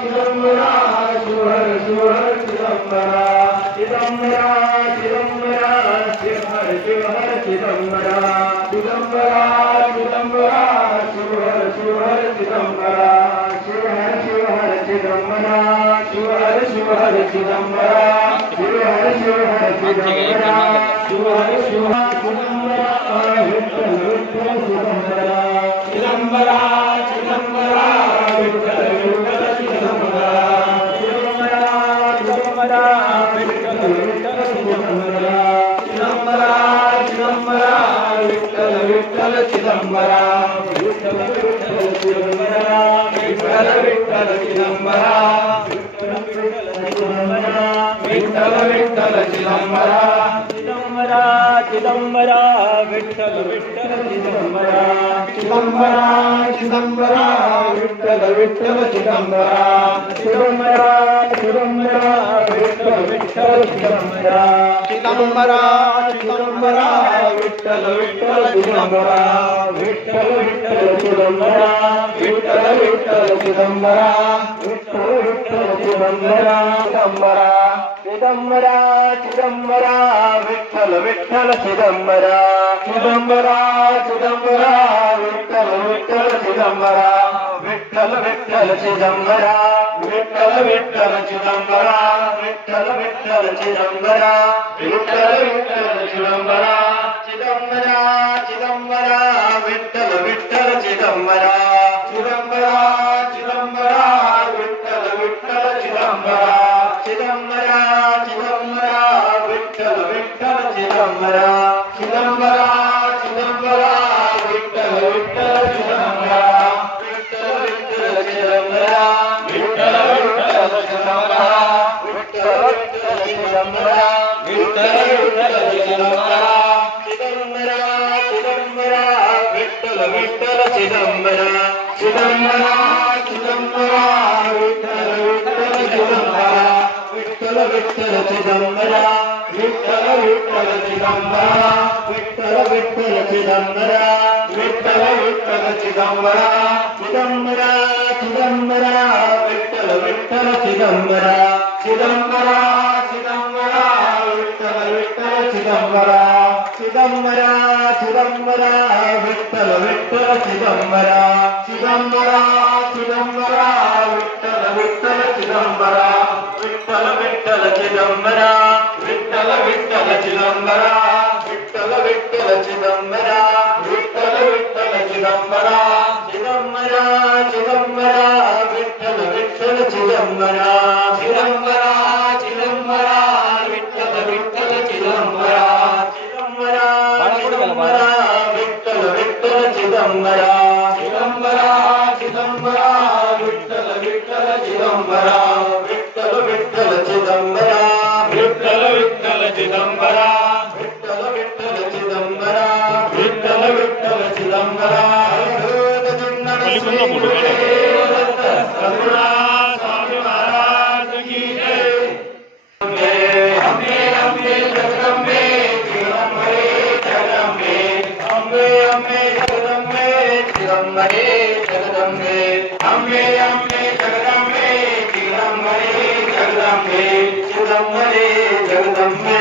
చిదంబరా శివహర శివహర చిదంబరా చిదంబరా చిదంబరా శివహర శివహర చిదంబరా చిదంబరా చిదంబరా శివహర శివహర చిదంబరా శివహర శివహర చిదంబరా శివహర శివహర చిదంబరా శివహర శివహర చిదంబరా శివహర శివహర చిదంబరా Vitthala Vitthala చిదంబరా చిదంబరా Vitthala Vitthala చిదంబరా Vitthala Vitthala చిదంబరా. Vitthala Vitthala చిదంబరా. Vitthala Vitthala చిదంబరా. చిదంబరా చిదంబరా Vitthala Vitthala చిదంబరా. చిదంబరా చిదంబరా Vitthala Vitthala చిదంబరా. చిదంబరా చిదంబరా Vitthala Vitthala చిదంబరా. చిదంబరా చిదంబరా Vitthala Vitthala చిదంబరా. Vitthala Vitthala చిదంబరా. Vitthala Vitthala చిదంబరా. Vitthala Vitthala చిదంబరా. చిదంబరా చిదంబరా చిదంబరా Vitthala Vitthala చిదంబరా. చిదంబరా చిదంబరా Vitthala Vitthala చిదంబరా. Vitthala Vitthala చిదంబరా. Vitthala Vitthala చిదంబరా. Vitthala Vitthala చిదంబరా. Vitthala Vitthala చిదంబరా. చిదంబరా చిదంబరా. Vitthala Vitthala చిదంబరా. Vitthala Vitthala చిదంబరా Vitthala Vitthala చిదంబరా Vitthala Vitthala చిదంబరా Vitthala Vitthala Chidambara Chidambara చిదంబరా Vitthala Vitthala Chidambara Chidambara చిదంబరా Vitthala Vitthala Chidambara Chidambara చిదంబరా Vitthala Vitthala Chidambara Chidambara చిదంబరా Vitthala Vitthala చిదంబరా Vitthala Vitthala చిదంబరా. Vitthala Vitthala చిదంబరా. Vitthala Vitthala చిదంబరా. Vitthala Vitthala చిదంబరా. చిదంబరా చిదంబరా Vitthala చిదంబరా చిదంబరా. திகம்பரே ஜெகதம்பே அம்பே அம்பே ஜெகதம்பே திகம்பரே ஜெகதம்பே சிதம்பரே ஜெகதம்பே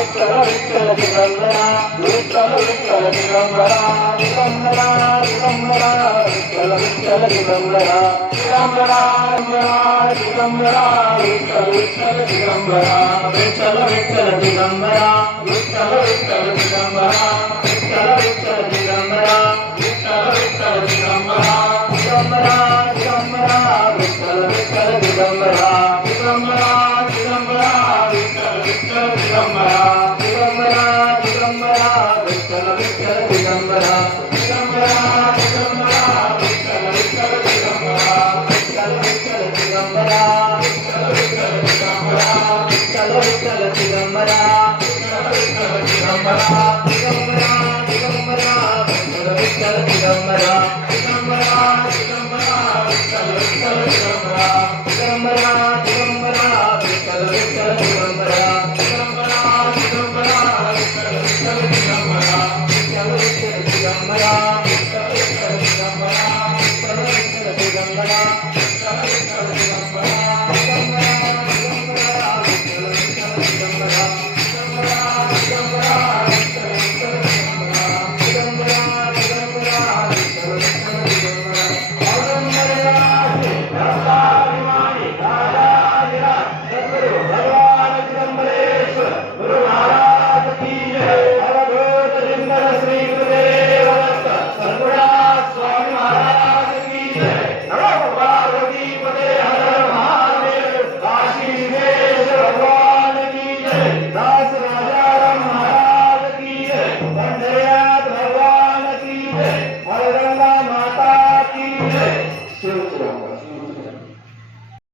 Vitthala Vitthala Digambara Vitthala Vitthala Digambara చిదంబరా Vitthala Vitthala చిదంబరా